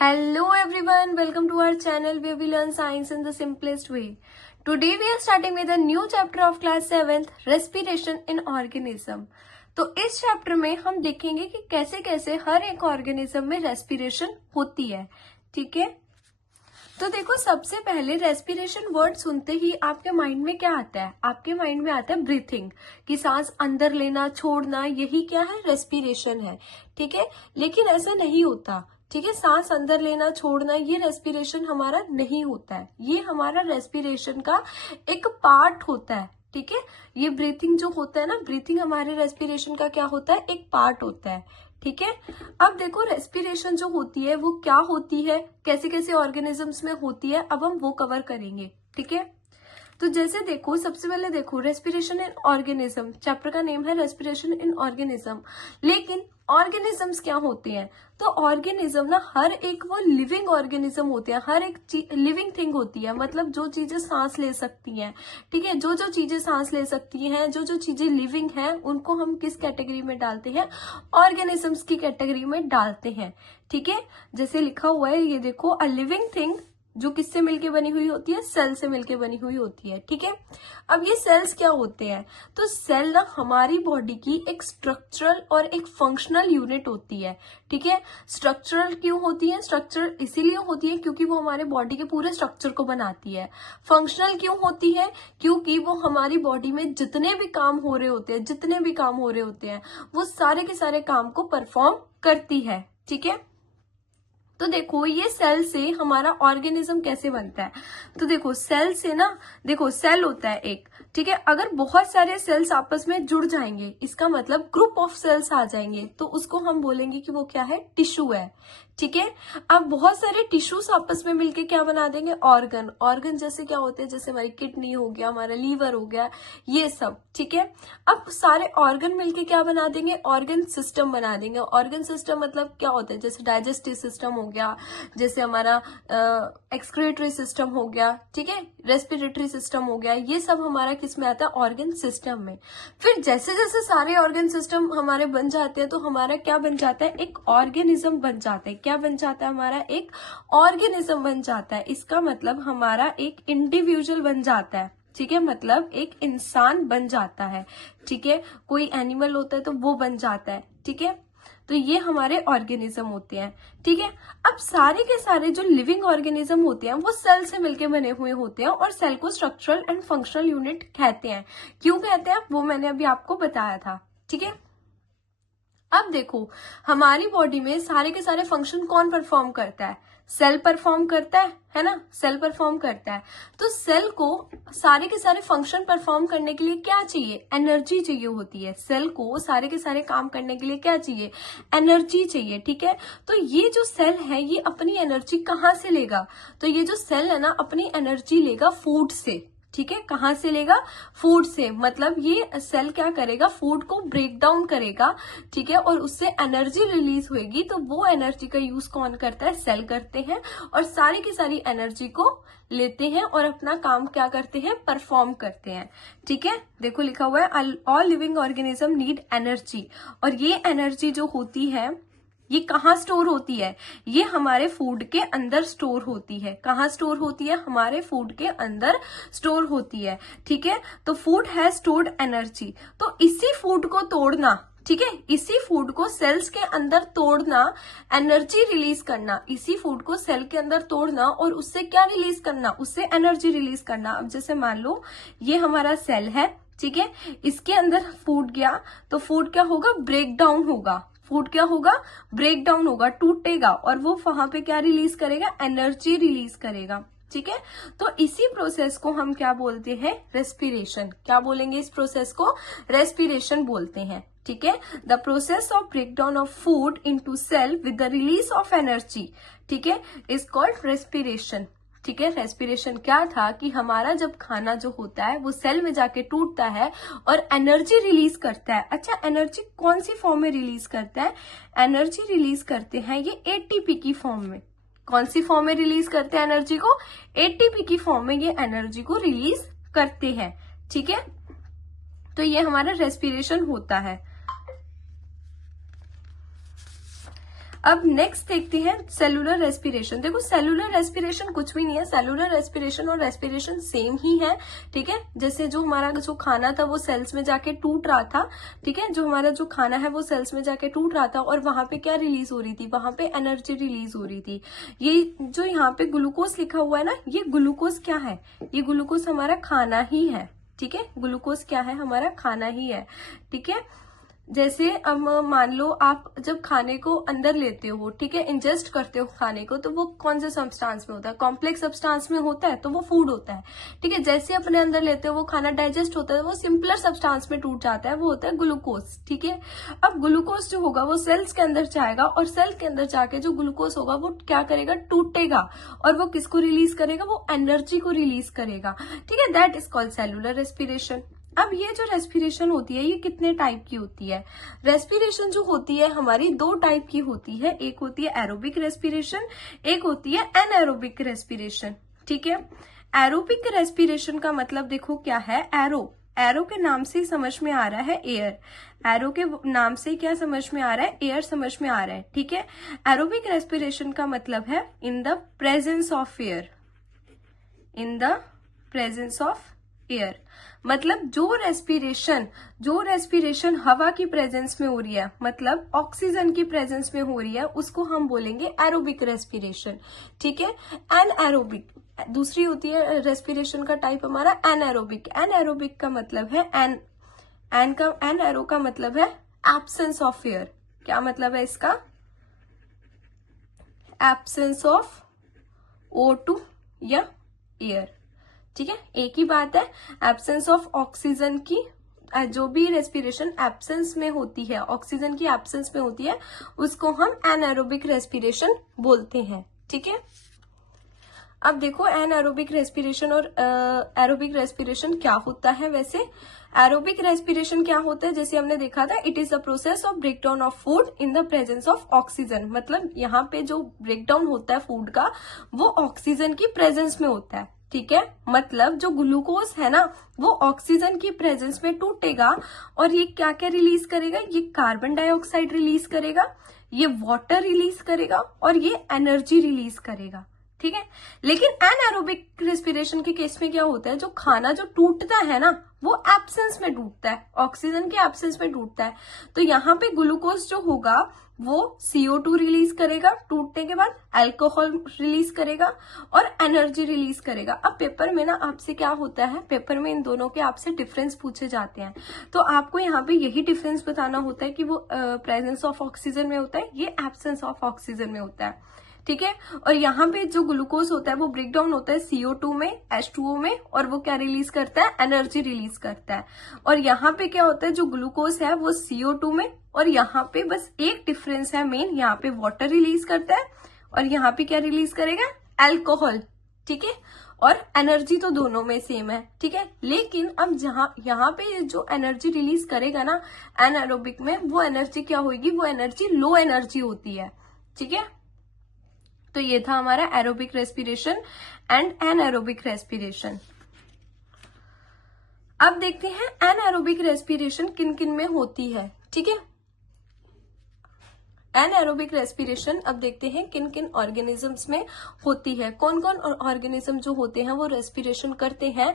Hello everyone, welcome to our channel where we learn science in the simplest way. Today we are starting with a new chapter of class 7th, respiration in organism. तो इस chapter में हम देखेंगे कि कैसे कैसे हर एक organism में रेस्पिरेशन होती है. ठीक है, तो देखो सबसे पहले रेस्पिरेशन वर्ड सुनते ही आपके माइंड में क्या आता है? आपके माइंड में आता है ब्रीथिंग, कि सांस अंदर लेना छोड़ना, यही क्या है? रेस्पिरेशन है. ठीक है, लेकिन ऐसा नहीं होता. ठीक है, सांस अंदर लेना छोड़ना ये रेस्पिरेशन हमारा नहीं होता है. ये हमारा रेस्पिरेशन का एक पार्ट होता है. ठीक है, ये ब्रीथिंग जो होता है ना, ब्रीथिंग हमारे रेस्पिरेशन का क्या होता है? एक पार्ट होता है. ठीक है, अब देखो रेस्पिरेशन जो होती है वो क्या होती है, कैसे कैसे ऑर्गेनिजम्स में होती है, अब हम वो कवर करेंगे. ठीक है, तो जैसे देखो सबसे पहले देखो रेस्पिरेशन इन ऑर्गेनिज्म, चैप्टर का नेम है रेस्पिरेशन इन ऑर्गेनिज्म. लेकिन ऑर्गेनिजम्स क्या होते हैं? तो ऑर्गेनिज्म ना हर एक वो लिविंग ऑर्गेनिज्म होते हैं, हर एक लिविंग थिंग होती है, मतलब जो चीजें सांस ले सकती हैं. ठीक है, जो जो चीजें सांस ले सकती हैं, जो जो चीजें लिविंग हैं, उनको हम किस कैटेगरी में डालते हैं? ऑर्गेनिजम्स की कैटेगरी में डालते हैं. ठीक है, जैसे लिखा हुआ है ये देखो, अ लिविंग थिंग जो किससे मिलके बनी हुई होती है? सेल से मिलके बनी हुई होती है. ठीक है, अब ये सेल्स क्या होते हैं? तो सेल ना हमारी बॉडी की एक स्ट्रक्चरल और एक फंक्शनल यूनिट होती है. ठीक है, स्ट्रक्चरल क्यों होती है? स्ट्रक्चरल इसीलिए होती है क्योंकि वो हमारे बॉडी के पूरे स्ट्रक्चर को बनाती है. फंक्शनल क्यों होती है? क्योंकि वो हमारी बॉडी में जितने भी काम हो रहे होते हैं वो सारे के सारे काम को परफॉर्म करती है. ठीक है, तो देखो ये सेल से हमारा ऑर्गेनिज्म कैसे बनता है? तो देखो सेल से ना, देखो सेल होता है एक. ठीक है, अगर बहुत सारे सेल्स आपस में जुड़ जाएंगे, इसका मतलब ग्रुप ऑफ सेल्स आ जाएंगे, तो उसको हम बोलेंगे कि वो क्या है? टिश्यू है. ठीक है, अब बहुत सारे टिश्यूज आपस में मिलके क्या बना देंगे? ऑर्गन. ऑर्गन जैसे क्या होते हैं? जैसे हमारी किडनी हो गया, हमारा लीवर हो गया, ये सब. ठीक है, अब सारे ऑर्गन मिलके क्या बना देंगे? ऑर्गन सिस्टम बना देंगे. ऑर्गन सिस्टम मतलब क्या होता है? जैसे डाइजेस्टिव सिस्टम हो गया, जैसे हमारा एक्सक्रीटरी सिस्टम हो गया. ठीक है, रेस्पिरेटरी सिस्टम हो गया, ये सब हमारा किस में आता है? ऑर्गन सिस्टम में. फिर जैसे जैसे सारे ऑर्गन सिस्टम हमारे बन जाते हैं तो हमारा क्या बन जाता है? एक ऑर्गेनिज्म बन जाता है. क्या बन जाता है? हमारा एक ऑर्गेनिज्म बन जाता है. इसका मतलब हमारा एक इंडिविजुअल बन जाता है. ठीक है, मतलब एक इंसान बन जाता है. ठीक है, कोई एनिमल होता है तो वो बन जाता है. ठीक है, तो ये हमारे ऑर्गेनिज्म होते हैं. ठीक है, अब सारे के सारे जो लिविंग ऑर्गेनिज्म होते हैं वो सेल से मिलके बने हुए होते हैं और सेल को स्ट्रक्चरल एंड फंक्शनल यूनिट कहते हैं. क्यों कहते हैं वो मैंने अभी आपको बताया था. ठीक है, अब देखो हमारी बॉडी में सारे के सारे फंक्शन कौन परफॉर्म करता है? सेल परफॉर्म करता है ना, सेल परफॉर्म करता है. तो सेल को सारे के सारे फंक्शन परफॉर्म करने के लिए क्या चाहिए? एनर्जी चाहिए होती है. सेल को सारे के सारे काम करने के लिए क्या चाहिए? एनर्जी चाहिए. ठीक है, तो ये जो सेल है ये अपनी एनर्जी कहाँ से लेगा? तो ये जो सेल है ना अपनी एनर्जी लेगा फूड से. ठीक है, कहाँ से लेगा? फूड से. मतलब ये सेल क्या करेगा? फूड को ब्रेक डाउन करेगा. ठीक है, और उससे एनर्जी रिलीज होगी, तो वो एनर्जी का यूज कौन करता है? सेल करते हैं, और सारी की सारी एनर्जी को लेते हैं और अपना काम क्या करते हैं? परफॉर्म करते हैं. ठीक है, देखो लिखा हुआ है all living organism need energy. और ये एनर्जी जो होती है ये कहाँ स्टोर होती है? ये हमारे फूड के अंदर स्टोर होती है. कहाँ स्टोर होती है? हमारे फूड के अंदर स्टोर होती है. ठीक है, तो फूड हैज स्टोर्ड एनर्जी. तो इसी फूड को तोड़ना, ठीक है, इसी फूड को सेल्स के अंदर तोड़ना, एनर्जी रिलीज करना, इसी फूड को सेल के अंदर तोड़ना और उससे क्या रिलीज करना? उससे एनर्जी रिलीज करना. अब जैसे मान लो ये हमारा सेल है. ठीक है, इसके अंदर फूड गया तो फूड क्या होगा? ब्रेक डाउन होगा. फूड क्या होगा? ब्रेक डाउन होगा, टूटेगा, और वो वहां पे क्या रिलीज करेगा? एनर्जी रिलीज करेगा. ठीक है, तो इसी प्रोसेस को हम क्या बोलते हैं? रेस्पिरेशन. क्या बोलेंगे इस प्रोसेस को? रेस्पिरेशन बोलते हैं. ठीक है, the process of break down of food into cell with the release of energy, ठीक है, इज कॉल्ड रेस्पिरेशन. ठीक है, रेस्पिरेशन क्या था कि हमारा जब खाना जो होता है वो सेल में जाके टूटता है और एनर्जी रिलीज करता है. अच्छा, एनर्जी कौन सी फॉर्म में रिलीज करता है? एनर्जी रिलीज करते हैं ये एटीपी की फॉर्म में. कौन सी फॉर्म में रिलीज करते हैं एनर्जी को? एटीपी की फॉर्म में ये एनर्जी को रिलीज करते हैं. ठीक है, तो ये हमारा रेस्पिरेशन होता है. अब नेक्स्ट देखते हैं सेलुलर रेस्पिरेशन। देखो सेलुलर रेस्पिरेशन कुछ भी नहीं है, सेलुलर रेस्पिरेशन और रेस्पिरेशन सेम ही है, ठीक है। जैसे जो हमारा जो खाना था वो सेल्स में जाके टूट रहा था, ठीक है, जो हमारा जो खाना है वो सेल्स में जाके टूट रहा था और वहां पे क्या रिलीज हो रही थी, वहां पे एनर्जी रिलीज हो रही थी। ये जो यहाँ पे ग्लूकोज लिखा हुआ है ना, ये ग्लूकोज क्या है, ये ग्लूकोज हमारा खाना ही है, ठीक है। ग्लूकोज क्या है, हमारा खाना ही है, ठीक है। जैसे अब मान लो आप जब खाने को अंदर लेते हो, ठीक है, इंजेस्ट करते हो खाने को, तो वो कौन से सब्सटेंस में होता है, कॉम्प्लेक्स सब्सटेंस में होता है, तो वो फूड होता है, ठीक है। जैसे अपने अंदर लेते हो वो खाना डाइजेस्ट होता है, वो सिंपलर सब्सटेंस में टूट जाता है, वो होता है ग्लूकोज, ठीक है। अब ग्लूकोज जो होगा वो सेल्स के अंदर जाएगा और सेल के अंदर जाके जो ग्लूकोज होगा वो क्या करेगा, टूटेगा और वो किसको रिलीज करेगा, वो एनर्जी को रिलीज करेगा, ठीक है। That is called cellular respiration. अब ये जो रेस्पिरेशन होती है ये कितने टाइप की होती है, रेस्पिरेशन जो होती है हमारी दो टाइप की होती है, एक होती है एरोबिक रेस्पिरेशन, एक होती है एनएरोबिक रेस्पिरेशन, ठीक है। एरोबिक रेस्पिरेशन का मतलब देखो क्या है, एरो, एरो के नाम से समझ में आ रहा है एयर, एरो के नाम से क्या समझ में आ रहा है, एयर समझ में आ रहा है, ठीक है। एरोबिक रेस्पिरेशन का मतलब है in the presence of air, in the presence of air, मतलब जो रेस्पिरेशन हवा की प्रेजेंस में हो रही है, मतलब ऑक्सीजन की प्रेजेंस में हो रही है, उसको हम बोलेंगे एरोबिक रेस्पिरेशन, ठीक है। एनएरोबिक दूसरी होती है रेस्पिरेशन का टाइप हमारा एनएरोबिक। एनएरोबिक का मतलब है एनएरो का मतलब है एब्सेंस ऑफ एयर। क्या मतलब है इसका, एब्सेंस ऑफ O2 या एयर, ठीक है, एक ही बात है। एब्सेंस ऑफ ऑक्सीजन की जो भी रेस्पिरेशन एब्सेंस में होती है, ऑक्सीजन की एब्सेंस में होती है, उसको हम एनएरोबिक रेस्पिरेशन बोलते हैं, ठीक है। अब देखो एनएरोबिक रेस्पिरेशन और एरोबिक रेस्पिरेशन क्या होता है। वैसे एरोबिक रेस्पिरेशन क्या होता है, जैसे हमने देखा था, it is the process of breakdown of food in the presence of oxygen, मतलब यहाँ पे जो ब्रेकडाउन होता है फूड का वो ऑक्सीजन की प्रेजेंस में होता है, ठीक है। मतलब जो ग्लूकोज है ना वो ऑक्सीजन की प्रेजेंस में टूटेगा और ये क्या क्या रिलीज करेगा, ये कार्बन डाइऑक्साइड रिलीज करेगा, ये वाटर रिलीज करेगा और ये एनर्जी रिलीज करेगा, ठीक है। लेकिन एनएरोबिक रेस्पिरेशन के केस में क्या होता है, जो खाना जो टूटता है ना वो एब्सेंस में टूटता है, ऑक्सीजन के एब्सेंस में टूटता है, तो यहाँ पे ग्लूकोज जो होगा वो CO2 रिलीज करेगा, टूटने के बाद अल्कोहल रिलीज करेगा और एनर्जी रिलीज करेगा। अब पेपर में ना आपसे क्या होता है, पेपर में इन दोनों के आपसे डिफरेंस पूछे जाते हैं, तो आपको यहाँ पे यही डिफरेंस बताना होता है कि वो प्रेजेंस ऑफ ऑक्सीजन में होता है, ये एब्सेंस ऑफ ऑक्सीजन में होता है, ठीक है। और यहाँ पे जो ग्लूकोज होता है वो ब्रेक डाउन होता है CO2 में, H2O में, और वो क्या रिलीज करता है, एनर्जी रिलीज करता है। और यहाँ पे क्या होता है, जो ग्लूकोज है वो CO2 में, और यहाँ पे बस एक डिफरेंस है मेन, यहाँ पे वाटर रिलीज करता है और यहाँ पे क्या रिलीज करेगा, अल्कोहल, ठीक है। और एनर्जी तो दोनों में सेम है, ठीक है। लेकिन अब जहाँ यहाँ पे जो एनर्जी रिलीज करेगा ना एनएरोबिक में, वो एनर्जी क्या होगी, वो एनर्जी लो एनर्जी होती है, ठीक है। तो ये था हमारा aerobic respiration and anaerobic respiration. अब देखते हैं एनएरोबिक रेस्पिरेशन किन किन में होती है, ठीक है। एनएरोबिक रेस्पिरेशन अब देखते हैं किन किन ऑर्गेनिजम्स में होती है, कौन कौन ऑर्गेनिज्म जो होते हैं वो रेस्पिरेशन करते हैं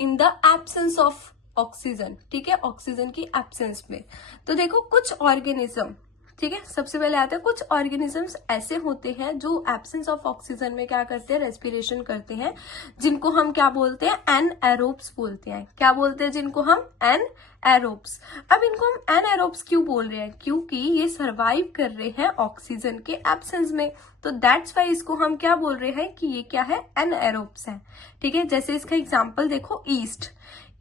in the absence of oxygen, ठीक है, ऑक्सीजन की एब्सेंस में। तो देखो कुछ ऑर्गेनिज्म, ठीक है, सबसे पहले आता है कुछ ऑर्गेनिजम्स ऐसे होते हैं जो एब्सेंस ऑफ ऑक्सीजन में क्या करते हैं, रेस्पिरेशन करते हैं, जिनको हम क्या बोलते हैं, एनएरोब्स बोलते हैं। क्या बोलते हैं जिनको हम, एनएरोब्स। अब इनको हम एनएरोब्स क्यों बोल रहे हैं, क्योंकि ये सर्वाइव कर रहे हैं ऑक्सीजन के एब्सेंस में, तो दैट्स वाई इसको हम क्या बोल रहे हैं कि ये क्या है, एनएरोब्स है, ठीक है। जैसे इसका एग्जाम्पल देखो, ईस्ट।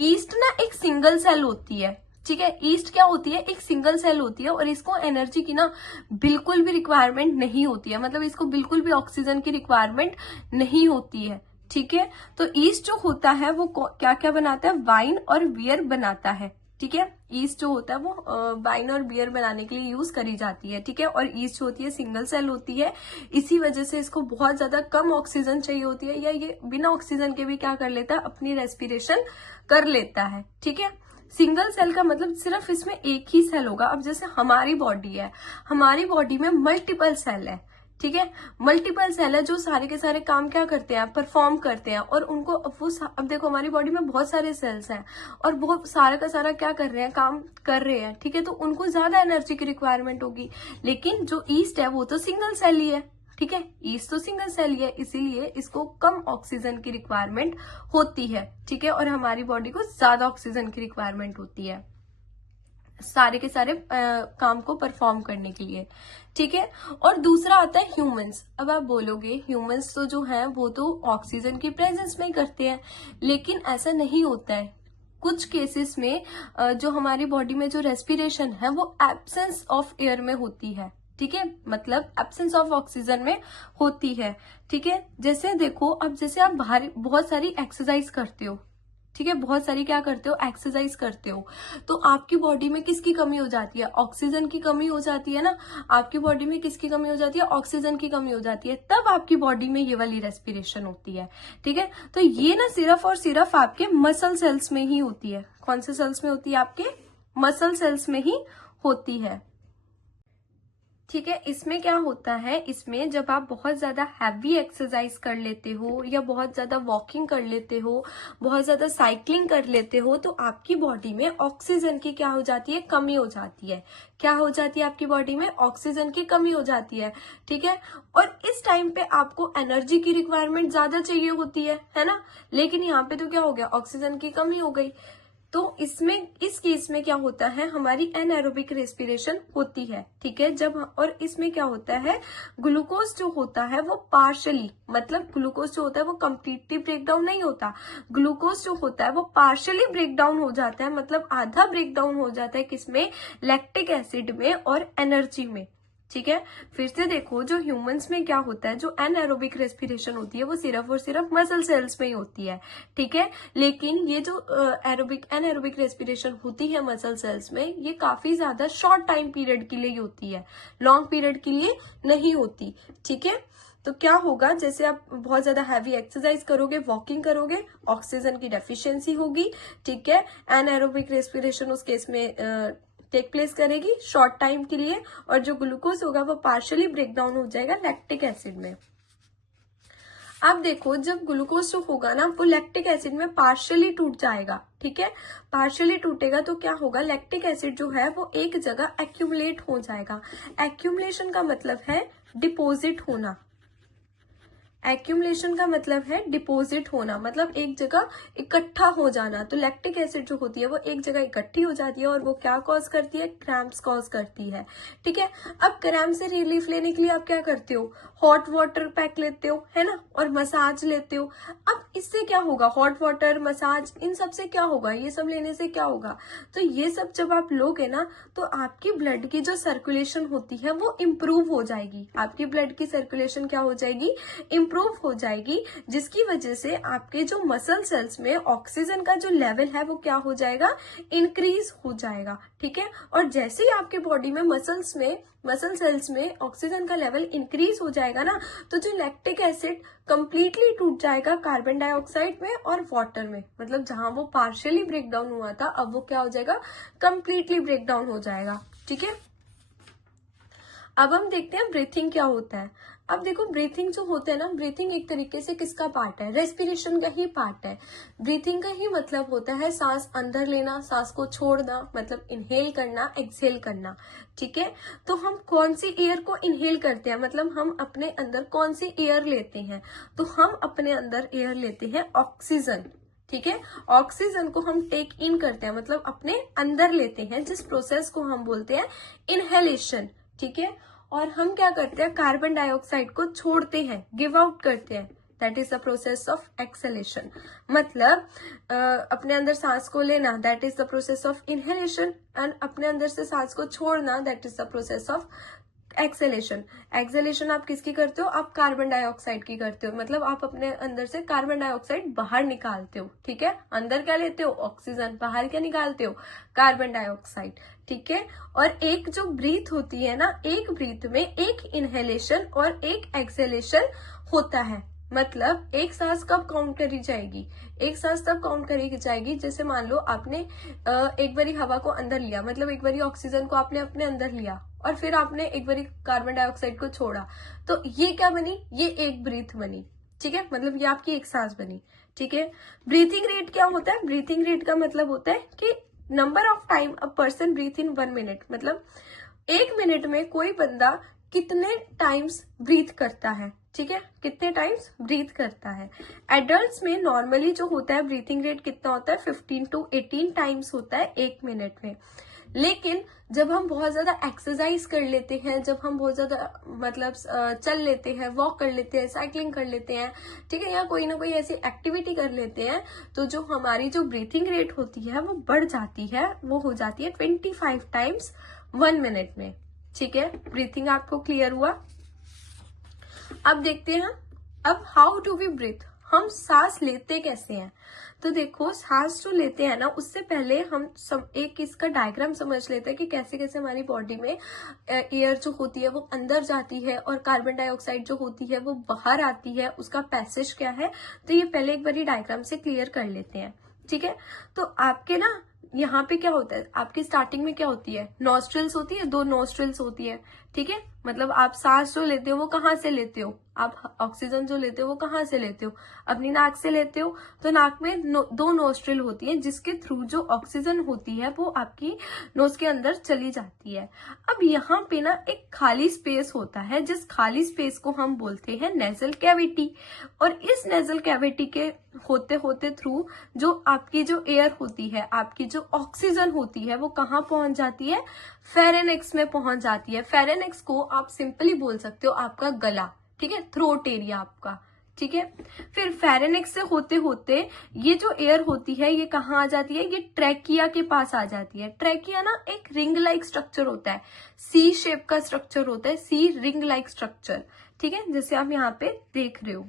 ईस्ट ना एक सिंगल सेल होती है, ठीक है, ईस्ट क्या होती है, एक सिंगल सेल होती है और इसको एनर्जी की ना बिल्कुल भी रिक्वायरमेंट नहीं होती है, मतलब इसको बिल्कुल भी ऑक्सीजन की रिक्वायरमेंट नहीं होती है, ठीक है। तो ईस्ट जो होता है वो क्या क्या बनाता है, वाइन और बियर बनाता है, ठीक है। ईस्ट जो होता है वो वाइन और बियर बनाने के लिए यूज करी जाती है, ठीक है। और ईस्ट जो होती है सिंगल सेल होती है, इसी वजह से इसको बहुत ज्यादा कम ऑक्सीजन चाहिए होती है, या ये बिना ऑक्सीजन के भी क्या कर लेता है, अपनी रेस्पिरेशन कर लेता है, ठीक है। सिंगल सेल का मतलब सिर्फ इसमें एक ही सेल होगा। अब जैसे हमारी बॉडी है, हमारी बॉडी में मल्टीपल सेल है, ठीक है, मल्टीपल सेल है जो सारे के सारे काम क्या करते हैं, परफॉर्म करते हैं। और उनको अब देखो हमारी बॉडी में बहुत सारे सेल्स हैं और वो सारा का सारा क्या कर रहे हैं, काम कर रहे हैं, ठीक है, तो उनको ज्यादा एनर्जी की रिक्वायरमेंट होगी। लेकिन जो ईस्ट है वो तो सिंगल सेल ही है, ठीक है, ईस्ट तो सिंगल सेल ही है, इसीलिए इसको कम ऑक्सीजन की रिक्वायरमेंट होती है, ठीक है, और हमारी बॉडी को ज्यादा ऑक्सीजन की रिक्वायरमेंट होती है सारे के सारे काम को परफॉर्म करने के लिए, ठीक है। और दूसरा आता है ह्यूमंस। अब आप बोलोगे ह्यूमंस तो जो है वो तो ऑक्सीजन की प्रेजेंस में ही करते हैं, लेकिन ऐसा नहीं होता है। कुछ केसेस में जो हमारी बॉडी में जो रेस्पिरेशन है वो एब्सेंस ऑफ एयर में होती है, ठीक है, मतलब एब्सेंस ऑफ ऑक्सीजन में होती है, ठीक है। जैसे देखो, अब जैसे आप बाहर बहुत सारी एक्सरसाइज करते हो, ठीक है, बहुत सारी क्या करते हो, एक्सरसाइज करते हो, तो आपकी बॉडी में किसकी कमी हो जाती है, ऑक्सीजन की कमी हो जाती है ना। आपकी बॉडी में किसकी कमी हो जाती है, ऑक्सीजन की कमी हो जाती है, तब आपकी बॉडी में ये वाली रेस्पिरेशन होती है, ठीक है। तो ये ना सिर्फ और सिर्फ आपके मसल सेल्स में ही होती है। कौन से सेल्स में होती है, आपके मसल सेल्स में ही होती है, ठीक है। इसमें क्या होता है, इसमें जब आप बहुत ज्यादा हैवी एक्सरसाइज कर लेते हो या बहुत ज्यादा वॉकिंग कर लेते हो, बहुत ज्यादा साइकिलिंग कर लेते हो, तो आपकी बॉडी में ऑक्सीजन की क्या हो जाती है, कमी हो जाती है। क्या हो जाती है, आपकी बॉडी में ऑक्सीजन की कमी हो जाती है, ठीक है। और इस टाइम पे आपको एनर्जी की रिक्वायरमेंट ज्यादा चाहिए होती है ना। लेकिन यहाँ पे तो क्या हो गया, ऑक्सीजन की कमी हो गई। तो इसमें इस केस में क्या होता है, हमारी एनएरोबिक रेस्पिरेशन होती है, ठीक है। जब और इसमें क्या होता है, ग्लूकोज जो होता है वो पार्शली, मतलब ग्लूकोज जो होता है वो कंप्लीटली ब्रेक डाउन नहीं होता। ग्लूकोज जो होता है वो पार्शली ब्रेक डाउन हो जाता है, मतलब आधा ब्रेक डाउन हो जाता है, किसमें, लैक्टिक एसिड में और एनर्जी में, ठीक है। फिर से देखो, जो ह्यूमंस में क्या होता है, जो एनएरोबिक रेस्पिरेशन होती है वो सिर्फ और सिर्फ मसल सेल्स में ही होती है, ठीक है। लेकिन ये जो एनएरोबिक रेस्पिरेशन होती है मसल सेल्स में, ये काफी ज्यादा शॉर्ट टाइम पीरियड के लिए ही होती है, लॉन्ग पीरियड के लिए नहीं होती, ठीक है। तो क्या होगा, जैसे आप बहुत ज्यादा हैवी एक्सरसाइज करोगे, वॉकिंग करोगे, ऑक्सीजन की डेफिशिएंसी होगी, ठीक है। एनएरोबिक रेस्पिरेशन उस केस में टेक प्लेस करेगी शॉर्ट टाइम के लिए, और जो ग्लूकोज होगा वो पार्शियली ब्रेक डाउन हो जाएगा लैक्टिक एसिड में। अब देखो, जब ग्लूकोज जो होगा ना वो लैक्टिक एसिड में पार्शियली टूट जाएगा, ठीक है। पार्शियली टूटेगा तो क्या होगा, लैक्टिक एसिड जो है वो एक जगह एक्यूमुलेट हो जाएगा। एक्यूमुलेशन का मतलब है डिपोजिट होना। एक्यूमुलेशन का मतलब है डिपोजिट होना, मतलब एक जगह इकट्ठा हो जाना। तो लैक्टिक एसिड जो होती है वो एक जगह इकट्ठी हो जाती है और वो क्या कॉज करती है, क्रैम्प्स कॉज करती है, ठीक है। अब क्रैम्प से रिलीफ लेने के लिए आप क्या करते हो, हॉट वाटर पैक लेते हो, है ना, और मसाज लेते हो। अब इससे क्या होगा, हॉट वाटर, मसाज, इन सब से क्या होगा, ये सब लेने से क्या होगा, तो ये सब जब आप लोगे ना तो आपकी ब्लड की जो सर्कुलेशन होती है वो इम्प्रूव हो जाएगी। आपकी ब्लड की सर्कुलेशन क्या हो जाएगी, इम्प्रूव हो जाएगी, जिसकी वजह से आपके जो मसल सेल्स में ऑक्सीजन का जो लेवल है वो क्या हो जाएगा, इंक्रीज हो जाएगा, ठीक है। और जैसे ही आपके बॉडी में मसल सेल्स में ऑक्सीजन का लेवल इंक्रीज हो जाएगा ना, तो जो लैक्टिक एसिड कंप्लीटली टूट जाएगा कार्बन डाइऑक्साइड में और वाटर में, मतलब जहां वो पार्शियली ब्रेक डाउन हुआ था अब वो क्या हो जाएगा, कंप्लीटली ब्रेक डाउन हो जाएगा, ठीक है। अब हम देखते हैं ब्रीथिंग क्या होता है। अब देखो, ब्रीथिंग जो होता है ना, ब्रीथिंग एक तरीके से किसका पार्ट है, रेस्पिरेशन का ही पार्ट है। ब्रीथिंग का ही मतलब होता है सांस अंदर लेना, सांस को छोड़ना, मतलब इनहेल करना, एक्सहेल करना, ठीक है। तो हम कौन सी एयर को इनहेल करते हैं, मतलब हम अपने अंदर कौन सी एयर लेते हैं, तो हम अपने अंदर एयर लेते हैं ऑक्सीजन, ठीक है। ऑक्सीजन को हम टेक इन करते हैं, मतलब अपने अंदर लेते हैं, जिस प्रोसेस को हम बोलते हैं इनहेलेशन, ठीक है। और हम क्या करते हैं, कार्बन डाइऑक्साइड को छोड़ते हैं, गिव आउट करते हैं, that is the process of exhalation. मतलब अपने अंदर सांस को लेना, that is the process of inhalation, and अपने अंदर से सांस को छोड़ना, that is the process of exhalation. Exhalation आप किसकी करते हो, आप कार्बन डाइऑक्साइड की करते हो, मतलब आप अपने अंदर से कार्बन डाइऑक्साइड बाहर निकालते हो, ठीक है। अंदर क्या लेते हो, ऑक्सीजन, बाहर क्या निकालते हो, कार्बन डाइऑक्साइड, ठीक है। और एक जो ब्रीथ होती है ना, एक ब्रीथ में एक इनहेलेशन और एक एक्सहेलेशन होता है, मतलब एक सांस कब काउंट करी जाएगी, एक सांस तब काउंट करी जाएगी जैसे मान लो आपने एक बारी हवा को अंदर लिया, मतलब एक बारी ऑक्सीजन को आपने अपने अंदर लिया और फिर आपने एक बारी कार्बन डाइऑक्साइड को छोड़ा, तो ये क्या बनी, ये एक ब्रीथ बनी, ठीक है, मतलब ये आपकी एक सांस बनी, ठीक है। ब्रीथिंग रेट क्या होता है, ब्रीथिंग रेट का मतलब होता है कि number of time a person breath in 1 minute, मतलब 1 मिनट में कोई बंदा कितने टाइम्स ब्रीथ करता है, ठीक है, कितने टाइम्स ब्रीथ करता है। एडल्ट्स में नॉर्मली जो होता है ब्रीथिंग रेट कितना होता है, 15 to 18 टाइम्स होता है 1 मिनट में। लेकिन जब हम बहुत ज्यादा एक्सरसाइज कर लेते हैं, जब हम बहुत ज्यादा मतलब चल लेते हैं, वॉक कर लेते हैं, साइकिलिंग कर लेते हैं, ठीक है, या कोई ना कोई ऐसी एक्टिविटी कर लेते हैं, तो जो हमारी जो ब्रीथिंग रेट होती है वो बढ़ जाती है, वो हो जाती है 25 टाइम्स 1 मिनट में, ठीक है। ब्रीथिंग आपको क्लियर हुआ। अब देखते हैं अब हाउ डू वी ब्रीथ, हम सांस लेते कैसे हैं। तो देखो सांस जो लेते हैं ना, उससे पहले हम एक इसका डायग्राम समझ लेते हैं कि कैसे कैसे हमारी बॉडी में एयर जो होती है वो अंदर जाती है और कार्बन डाइऑक्साइड जो होती है वो बाहर आती है, उसका पैसेज क्या है। तो ये पहले एक बार डायग्राम से क्लियर कर लेते हैं, ठीक है। तो आपके ना यहाँ पे क्या होता है, आपकी स्टार्टिंग में क्या होती है, नॉस्ट्रिल्स होती है, 2 नॉस्ट्रिल्स होती है, ठीक है, मतलब आप सांस जो लेते हो वो कहाँ से लेते हो, आप ऑक्सीजन जो लेते हो वो कहाँ से लेते हो, अपनी नाक से लेते हो। तो नाक में 2 नोस्ट्रिल होती है जिसके थ्रू जो ऑक्सीजन होती है वो आपकी नोज के अंदर चली जाती है। अब यहाँ पे ना एक खाली स्पेस होता है, जिस खाली स्पेस को हम बोलते हैं नेजल कैविटी, और इस नेजल कैविटी के होते होते थ्रू जो आपकी जो एयर होती है, आपकी जो ऑक्सीजन होती है वो कहाँ पहुंच जाती है, फेरेनेक्स में पहुंच जाती है। फेरेनेक्स को आप सिंपली बोल सकते हो आपका गला, ठीक है, थ्रोट एरिया आपका, ठीक है। फिर फेरेनेक्स से होते होते ये जो एयर होती है ये कहाँ आ जाती है, ये ट्रैकिया के पास आ जाती है। ट्रैकिया ना एक रिंग लाइक स्ट्रक्चर होता है, सी शेप का स्ट्रक्चर होता है, सी रिंग लाइक स्ट्रक्चर, ठीक है, जैसे आप यहाँ पे देख रहे हो,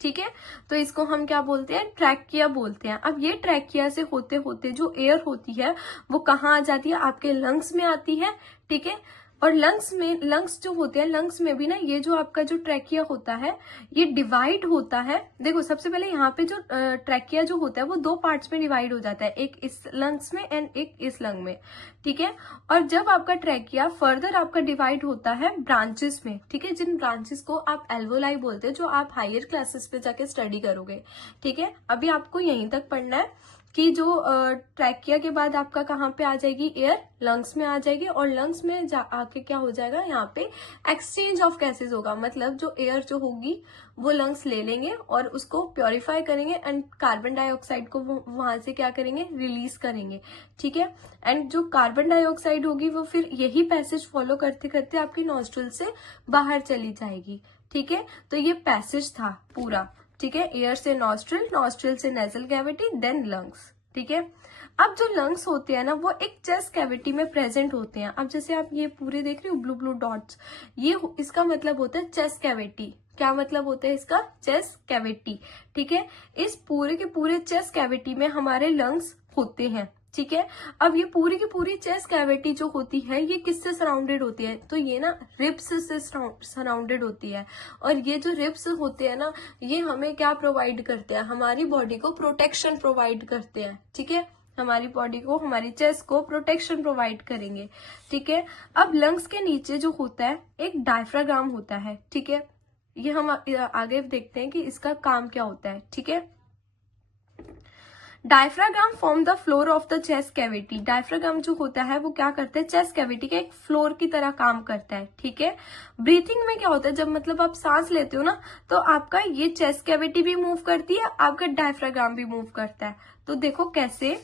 ठीक है। तो इसको हम क्या बोलते हैं, ट्रैकिया बोलते हैं। अब ये ट्रैकिया से होते होते जो एयर होती है वो कहाँ आ जाती है, आपके लंग्स में आती है, ठीक है। और लंग्स जो होते हैं, लंग्स में भी ना ये जो आपका जो ट्रैकिया होता है ये डिवाइड होता है। देखो सबसे पहले यहाँ पे जो ट्रैकिया जो होता है वो 2 पार्ट्स में डिवाइड हो जाता है, एक इस लंग्स में एंड एक इस लंग में, ठीक है। और जब आपका ट्रैकिया फर्दर आपका डिवाइड होता है ब्रांचेस में, ठीक है, जिन ब्रांचेस को आप एल्वोलाई बोलते हैं, जो आप हायर क्लासेस पे जाके स्टडी करोगे, ठीक है। अभी आपको यहीं तक पढ़ना है कि जो ट्रैकिया के बाद आपका कहाँ पे आ जाएगी, एयर लंग्स में आ जाएगी, और लंग्स में आके क्या हो जाएगा, यहाँ पे एक्सचेंज ऑफ गैसेस होगा, मतलब जो एयर जो होगी वो लंग्स ले लेंगे और उसको प्योरीफाई करेंगे एंड कार्बन डाइऑक्साइड को वहां से क्या करेंगे, रिलीज करेंगे, ठीक है। एंड जो कार्बन डाइऑक्साइड होगी वो फिर यही पैसेज फॉलो करते करते आपकी नॉस्ट्रिल से बाहर चली जाएगी, ठीक है। तो ये पैसेज था पूरा, ठीक है, एयर से नॉस्ट्रिल, नॉस्ट्रिल से नेजल कैविटी, देन लंग्स, ठीक है। अब जो लंग्स होते हैं ना वो एक चेस्ट कैविटी में प्रेजेंट होते हैं। अब जैसे आप ये पूरे देख रहे हो ब्लू ब्लू डॉट्स, ये इसका मतलब होता है चेस्ट कैविटी। क्या मतलब होता है इसका, चेस्ट कैविटी, ठीक है। इस पूरे के पूरे चेस्ट कैविटी में हमारे लंग्स होते हैं, ठीक है। अब ये पूरी की पूरी चेस्ट कैविटी जो होती है ये किससे सराउंडेड होती है, तो ये ना रिब्स से सराउंडेड होती है। और ये जो रिब्स होते हैं ना ये हमें क्या प्रोवाइड करते हैं, हमारी बॉडी को प्रोटेक्शन प्रोवाइड करते हैं, ठीक है, हमारी बॉडी को, हमारी चेस्ट को प्रोटेक्शन प्रोवाइड करेंगे, ठीक है। अब लंग्स के नीचे जो होता है एक डायफ्राग्राम होता है, ठीक है, ये हम आगे देखते हैं कि इसका काम क्या होता है, ठीक है। Diaphragm form the floor of the chest cavity. Diaphragm जो होता है वो क्या करता है, चेस्ट कैविटी के एक फ्लोर की तरह काम करता है, ठीक है। ब्रीथिंग में क्या होता है, जब मतलब आप सांस लेते हो ना तो आपका ये चेस्ट कैविटी भी मूव करती है, आपका डायफ्राग्राम भी मूव करता है। तो देखो कैसे,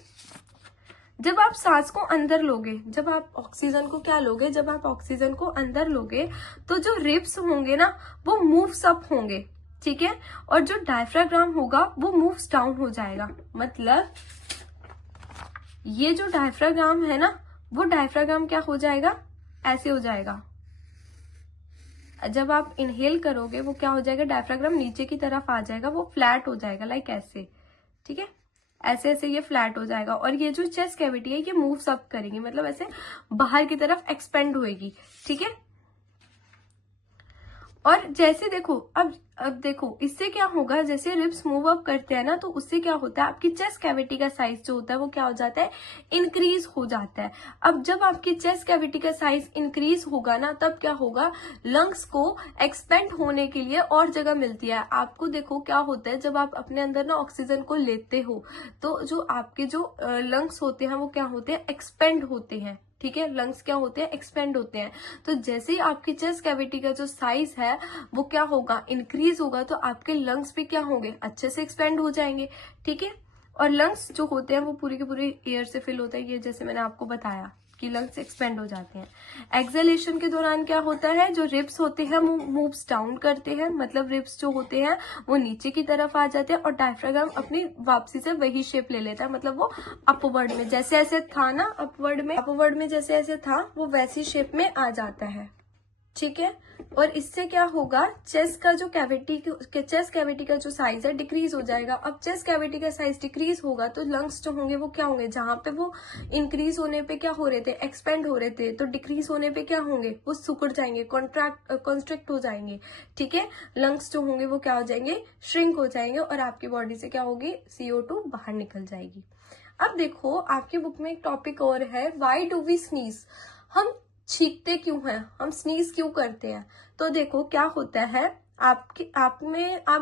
जब आप सांस को अंदर लोगे, जब आप ऑक्सीजन को क्या लोगे, जब आप ऑक्सीजन को अंदर लोगे तो जो रिब्स होंगे ना वो मूव्स अप होंगे, ठीक है, और जो डायफ्राग्राम होगा वो मूव्स डाउन हो जाएगा। मतलब ये जो डायफ्राग्राम है ना वो डायफ्राग्राम क्या हो जाएगा, ऐसे हो जाएगा। जब आप इनहेल करोगे वो क्या हो जाएगा, डायफ्राग्राम नीचे की तरफ आ जाएगा, वो फ्लैट हो जाएगा लाइक ऐसे, ठीक है, ऐसे ऐसे ये फ्लैट हो जाएगा। और ये जो चेस्ट कैविटी है ये मूव्स अप करेगी, मतलब ऐसे बाहर की तरफ एक्सपेंड होएगी, ठीक है। और जैसे देखो अब देखो इससे क्या होगा, जैसे रिब्स मूव अप करते हैं ना, तो उससे क्या होता है, आपकी चेस्ट कैविटी का साइज जो होता है वो क्या हो जाता है, इंक्रीज हो जाता है। अब जब आपकी चेस्ट कैविटी का साइज इंक्रीज होगा ना, तब क्या होगा, लंग्स को एक्सपेंड होने के लिए और जगह मिलती है। आपको देखो क्या होता है, जब आप अपने अंदर ना ऑक्सीजन को लेते हो, तो जो आपके जो लंग्स होते हैं वो क्या होते हैं, एक्सपेंड होते हैं। ठीक है, लंग्स क्या होते हैं, एक्सपेंड होते हैं। तो जैसे ही आपकी चेस्ट कैविटी का जो साइज है वो क्या होगा, इंक्रीज होगा, तो आपके लंग्स भी क्या होंगे, अच्छे से एक्सपेंड हो जाएंगे। ठीक है, और लंग्स जो होते हैं वो पूरी के पूरे एयर से फिल होता है, ये जैसे मैंने आपको बताया कि लंग्स एक्सपेंड हो जाते हैं। एक्सहेलेशन के दौरान क्या होता है, जो रिब्स होते हैं वो मूव्स डाउन करते हैं, मतलब रिब्स जो होते हैं वो नीचे की तरफ आ जाते हैं, और डायफ्राग्राम अपनी वापसी से वही शेप ले लेता है, मतलब वो अपवर्ड में जैसे ऐसे था ना, अपवर्ड में जैसे ऐसे था वो वैसी शेप में आ जाता है। ठीक है, और इससे क्या होगा, चेस्ट कैविटी का जो साइज है डिक्रीज हो जाएगा। अब चेस्ट कैविटी का साइज डिक्रीज होगा तो लंग्स जो होंगे वो क्या होंगे, जहां पे वो इंक्रीज होने पे क्या हो रहे थे, एक्सपेंड हो रहे थे, तो डिक्रीज होने पे क्या होंगे, वो सिकुड़ जाएंगे, कॉन्स्ट्रिक्ट हो जाएंगे। ठीक है, लंग्स जो होंगे वो क्या हो जाएंगे, श्रिंक हो जाएंगे, और आपकी बॉडी से क्या होगी, CO2 बाहर निकल जाएगी। अब देखो आपकी बुक में एक टॉपिक और है, व्हाई डू वी स्नीज, हम छींकते क्यों हैं, हम स्नीज क्यों करते हैं। तो देखो क्या होता है, आप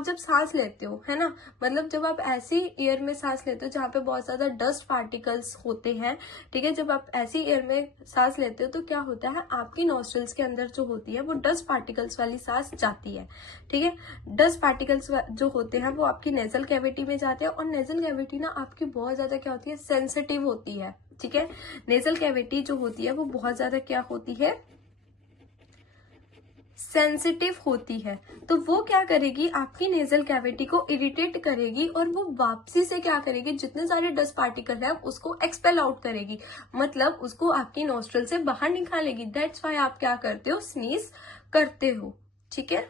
जब सांस लेते हो, है ना, मतलब जब आप ऐसी एयर में सांस लेते हो जहाँ पे बहुत ज्यादा डस्ट पार्टिकल्स होते हैं, ठीक है, जब आप ऐसी एयर में सांस लेते हो तो क्या होता है, आपकी नॉस्ट्रल्स के अंदर जो होती है वो डस्ट पार्टिकल्स वाली सांस जाती है। ठीक है, डस्ट पार्टिकल्स जो होते हैं वो आपकी नेजल कैविटी में जाते हैं, और नेजल कैविटी ना आपकी बहुत ज्यादा क्या होती है, सेंसिटिव होती है। ठीक है, नेजल कैविटी जो होती है वो बहुत ज्यादा क्या होती है, सेंसिटिव होती है। तो वो क्या करेगी, आपकी नेजल कैविटी को इरिटेट करेगी, और वो वापसी से क्या करेगी, जितने सारे डस्ट पार्टिकल है उसको एक्सपेल आउट करेगी, मतलब उसको आपकी नोस्ट्रल से बाहर निकालेगी। दैट्स वाई आप क्या करते हो, स्नीज करते हो। ठीक है,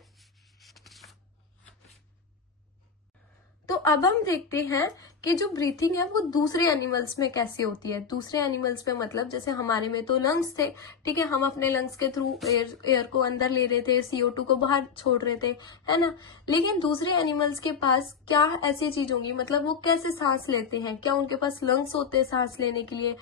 तो अब हम देखते हैं कि जो ब्रीथिंग है वो दूसरे एनिमल्स में कैसे होती है। दूसरे एनिमल्स में मतलब जैसे हमारे में तो लंग्स थे, ठीक है, हम अपने लंग्स के थ्रू एयर को अंदर ले रहे थे, CO2 को बाहर छोड़ रहे थे, है ना। लेकिन दूसरे एनिमल्स के पास क्या ऐसी चीज होगी, मतलब वो कैसे सांस लेते हैं, क्या उनके पास लंग्स होते हैं सांस लेने के लिए,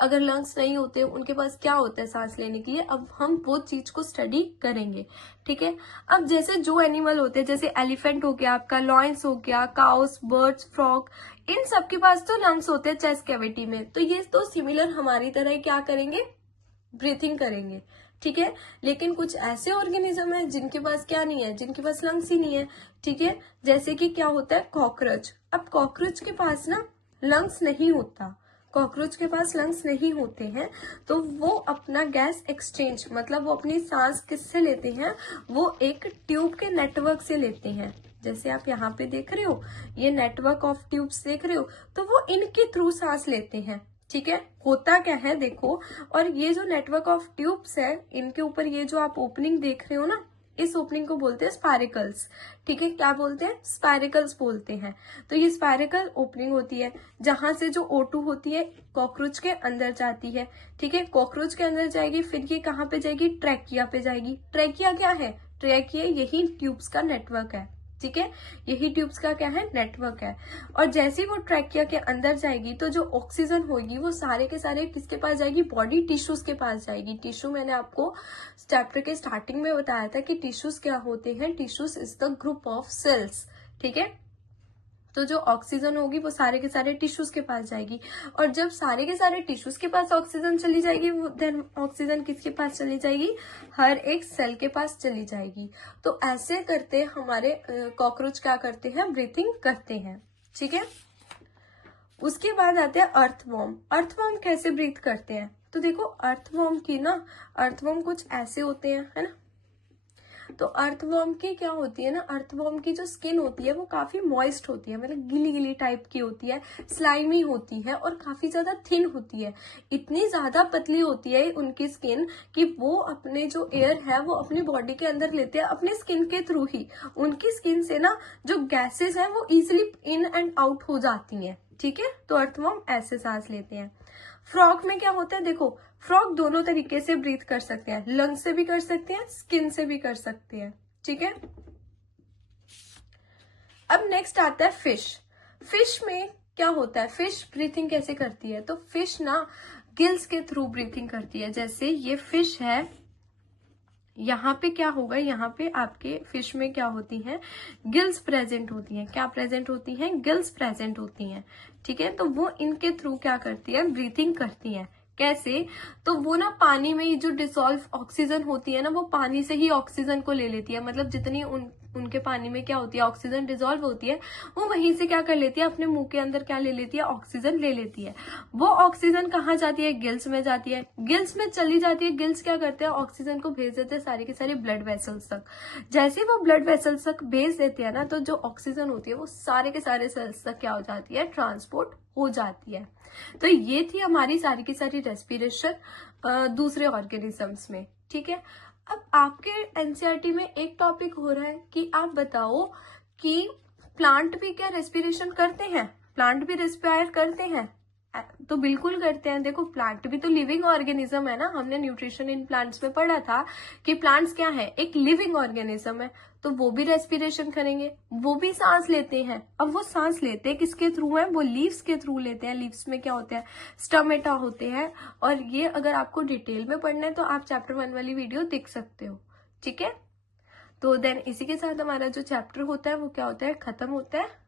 अगर लंग्स नहीं होते उनके पास क्या होता है सांस लेने के लिए, अब हम वो चीज को स्टडी करेंगे। ठीक है, अब जैसे जो एनिमल होते हैं, जैसे एलिफेंट हो गया आपका, लॉयंस हो गया, काउस, बर्ड्स, फ्रॉग, इन सब के पास तो लंग्स होते हैं चेस्ट कैविटी में, तो ये तो सिमिलर हमारी तरह क्या करेंगे, ब्रीथिंग करेंगे। ठीक है, लेकिन कुछ ऐसे ऑर्गेनिज्म है जिनके पास क्या नहीं है, जिनके पास लंग्स ही नहीं है। ठीक है, जैसे कि क्या होता है, कॉकरोच। अब कॉकरोच के पास ना लंग्स नहीं होता, कॉकरोच के पास लंग्स नहीं होते हैं, तो वो अपना गैस एक्सचेंज, मतलब वो अपनी सांस किससे लेते हैं, वो एक ट्यूब के नेटवर्क से लेते हैं। जैसे आप यहाँ पे देख रहे हो, ये नेटवर्क ऑफ ट्यूब्स देख रहे हो, तो वो इनके थ्रू सांस लेते हैं। ठीक है, होता क्या है देखो, और ये जो नेटवर्क ऑफ ट्यूब्स है, इनके ऊपर ये जो आप ओपनिंग देख रहे हो ना, इस ओपनिंग को बोलते हैं स्पाइरिकल्स। ठीक है, क्या बोलते हैं, स्पाइरिकल्स बोलते हैं। तो ये स्पाइरिकल ओपनिंग होती है, जहां से जो O2 होती है कॉकरोच के अंदर जाती है। ठीक है, कॉकरोच के अंदर जाएगी, फिर ये कहाँ पे जाएगी, ट्रैकिया पे जाएगी। ट्रैकिया क्या है, ट्रैकिया यही ट्यूब्स का नेटवर्क है। ठीक है, यही ट्यूब्स का क्या है, नेटवर्क है। और जैसे ही वो ट्रैकिया के अंदर जाएगी तो जो ऑक्सीजन होगी वो सारे के सारे किसके पास जाएगी, बॉडी टिश्यूज के पास जाएगी। टिश्यू मैंने आपको चैप्टर के स्टार्टिंग में बताया था कि टिश्यूज क्या होते हैं, tissues is the group of cells. ठीक है, तो जो ऑक्सीजन होगी वो सारे के सारे टिश्यूज के पास जाएगी, और जब सारे के सारे टिश्यूज के पास ऑक्सीजन चली जाएगी, देन ऑक्सीजन किसके पास चली जाएगी, हर एक सेल के पास चली जाएगी। तो ऐसे करते हमारे कॉकरोच क्या करते हैं, ब्रीथिंग करते हैं। ठीक है, उसके बाद आते हैं अर्थवॉर्म। अर्थवॉर्म कैसे ब्रीथ करते हैं, तो देखो अर्थवॉर्म कुछ ऐसे होते हैं, है ना। तो अर्थवॉर्म की क्या होती है ना, अर्थवॉर्म की जो स्किन होती है वो काफी मॉइस्ट होती है, मतलब गीली गीली टाइप की होती है, स्लाइमी होती है, और काफी ज्यादा थिन होती है। इतनी ज्यादा पतली होती है उनकी स्किन कि वो अपने जो एयर है वो अपनी बॉडी के अंदर लेते हैं अपने स्किन के थ्रू ही। उनकी स्किन से ना जो गैसेस है वो इजिली इन एंड आउट हो जाती है। ठीक है, तो अर्थवॉर्म ऐसे सांस लेते हैं। फ्रॉग में क्या होता है, देखो फ्रॉग दोनों तरीके से ब्रीथ कर सकते हैं, लंग से भी कर सकते हैं, स्किन से भी कर सकते हैं। ठीक है। अब नेक्स्ट आता है फिश। फिश में क्या होता है, फिश ब्रीथिंग कैसे करती है, तो फिश ना गिल्स के थ्रू ब्रीथिंग करती है। जैसे ये फिश है, यहाँ पे क्या होगा, यहाँ पे आपके फिश में क्या होती हैं, गिल्स प्रेजेंट होती हैं। क्या प्रेजेंट होती हैं, गिल्स प्रेजेंट होती हैं, ठीक है। तो वो इनके थ्रू क्या करती है, ब्रीथिंग करती हैं। कैसे, तो वो ना पानी में जो डिसॉल्व ऑक्सीजन होती है ना, वो पानी से ही ऑक्सीजन को ले लेती है। मतलब जितनी उनके पानी में क्या होती है, ऑक्सीजन डिसॉल्व होती है, वो वहीं से क्या कर लेती है, अपने मुंह के अंदर क्या ले लेती है, ऑक्सीजन ले लेती है। वो ऑक्सीजन कहाँ जाती है, गिल्स में जाती है। गिल्स में चली जाती है, गिल्स क्या करते हैं, ऑक्सीजन को भेज देते हैं सारी की सारी ब्लड वेसल्स तक। जैसे ही वो ब्लड वेसल्स तक भेज देते हैं ना, तो जो ऑक्सीजन होती है वो सारे के सारे सेल्स तक क्या हो जाती है, ट्रांसपोर्ट हो जाती है। तो ये थी हमारी सारी की सारी रेस्पिरेशन दूसरे ऑर्गेनिजम्स में, ठीक है। अब आपके एनसीईआरटी में एक टॉपिक हो रहा है कि आप बताओ कि प्लांट भी क्या रेस्पिरेशन करते हैं, प्लांट भी रेस्पायर करते हैं, तो बिल्कुल करते हैं। देखो प्लांट भी तो लिविंग ऑर्गेनिज्म है ना, हमने न्यूट्रिशन इन प्लांट्स में पढ़ा था कि प्लांट्स क्या है, एक लिविंग ऑर्गेनिज्म है, तो वो भी रेस्पिरेशन करेंगे, वो भी सांस लेते हैं। अब वो सांस लेते हैं किसके थ्रू है, वो लीव्स के थ्रू लेते हैं। लीव्स में क्या होते हैं, स्टमेटा होते हैं। और ये अगर आपको डिटेल में पढ़ना है तो आप चैप्टर 1 वाली वीडियो देख सकते हो, ठीक है। तो देन इसी के साथ हमारा जो चैप्टर होता है वो क्या होता है, खत्म होता है।